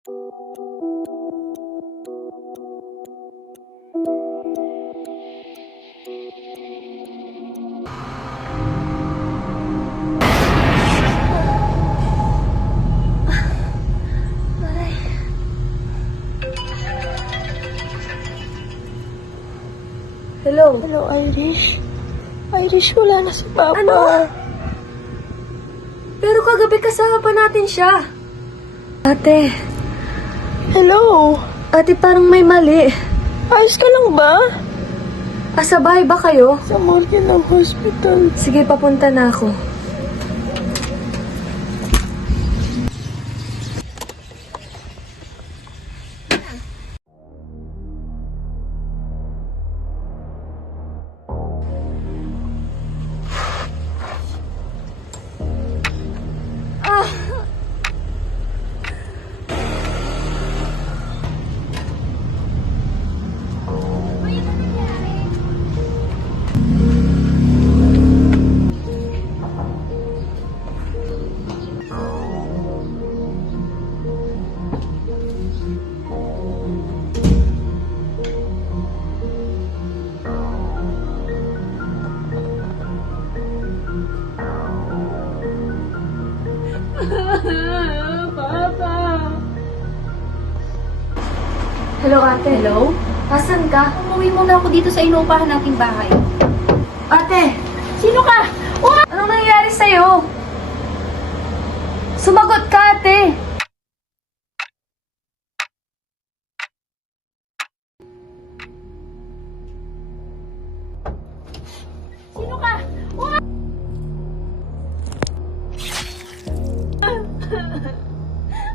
Hello? Hello, Irish? Irish, wala na si Papa. Ano? Pero kagabi kasama pa natin siya. Ate. Hello? Ate, parang may mali. Ayos ka lang ba? Sa bahay ba kayo? Sa morgue ng hospital. Sige, papunta na ako. Hello, ate. Hello? Asan ka? Umuwi muna ako dito sa inuupahan nating bahay. Ate! Sino ka? Anong nangyari sa'yo? Sumagot ka, ate! Sino ka?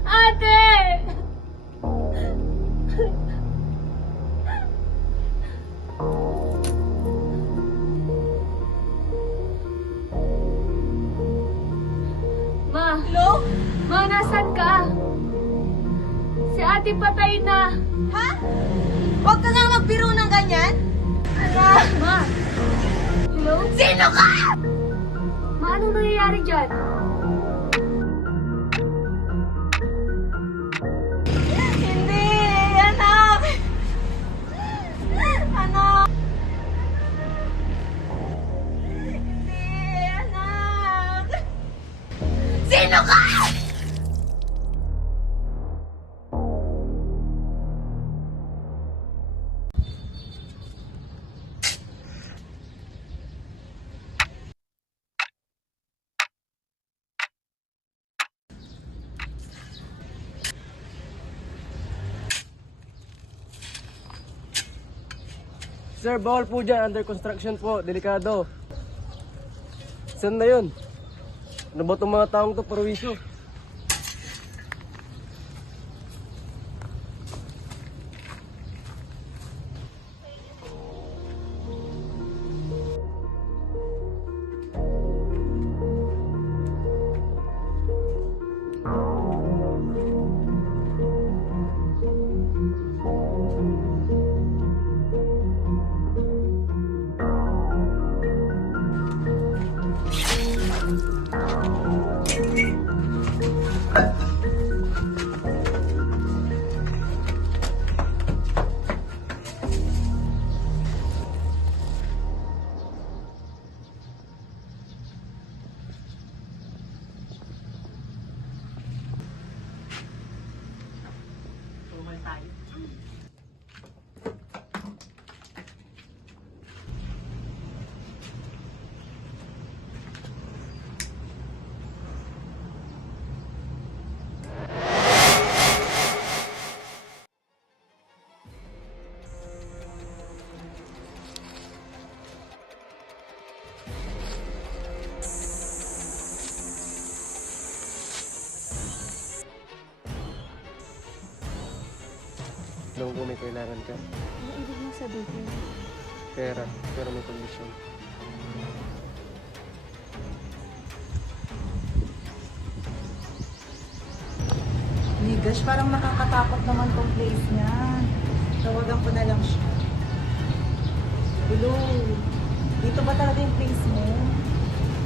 Ate! Ma! Hello? Ma, nasan ka? Si ate patay na. Ha? Huwag ka nga magbiro ng ganyan. Ma! Hello? Sino ka? Ma, anong nangyayari dyan? Hindi, anak. Anak. Hindi, anak. Sino ka? Sir, bawal po dyan. Under construction po. Delikado. Saan na yun? Ano ba itong mga taong to? Parwisyo. Alam ko may kailangan ka. Ano ibig mong sabihin? Pera. Pero may kondisyon. Gosh, parang nakakatakot naman tong place niya. Tawagan ko na lang siya. Hello, dito ba talaga yung place mo?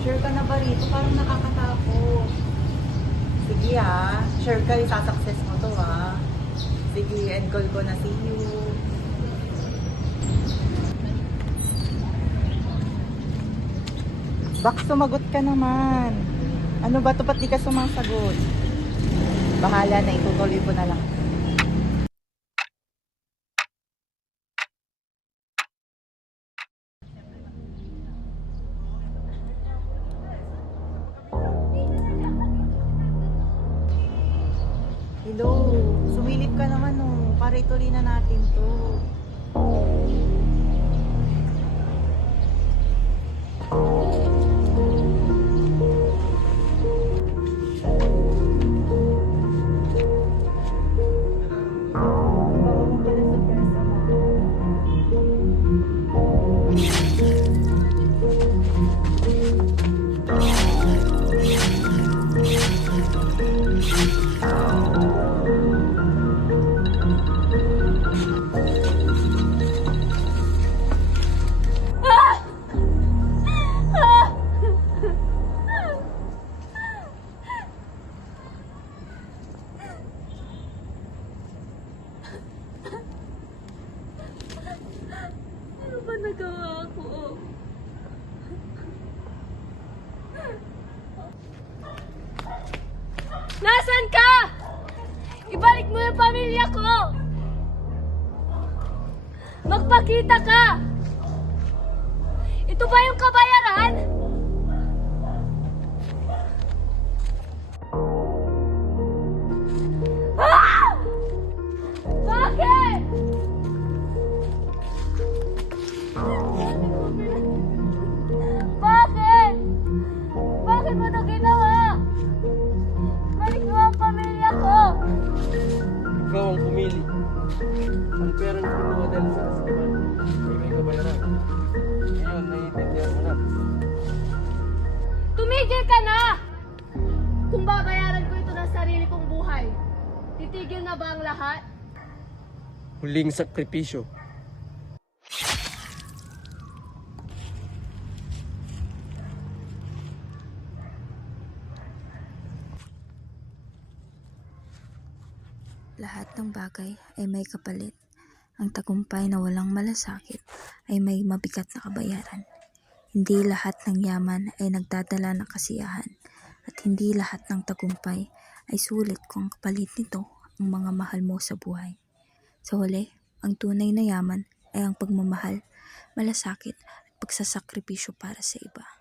Sure ka na ba rito? Parang nakakatakot. Sige ha, sure ka, isasuccess mo to ha. i-end call ko na si you. Bak, sumagot ka naman. Ano ba to, ba't di ka sumasagot? Bahala na, itutuloy ko na lang. Hello, sumilip ka naman para ituloy na natin to. Ano ba nagawa ko? Nasaan ka? Ibalik mo yung pamilya ko! Magpakita ka! Ito ba yung kabayaran? Ah! Bakit? Bakit? Bakit mo ito ginawa? Balik mo ang pamilya ko! Ikaw ang pumili. Ang pera na kinuha dahil sa kasamaan ay may kabayaran. Ngayon, naiintindihan mo na. Tumigil ka na! Kung babayaran ko ito ng sarili kong buhay, titigil na ba ang lahat? Huling sakripisyo. Lahat ng bagay ay may kapalit. Ang tagumpay na walang malasakit ay may mabigat na kabayaran. Hindi lahat ng yaman ay nagdadala ng kasiyahan at hindi lahat ng tagumpay ay sulit kung ang kapalit nito ang mga mahal mo sa buhay. Sa huli, ang tunay na yaman ay ang pagmamahal, malasakit at pagsasakripisyo para sa iba.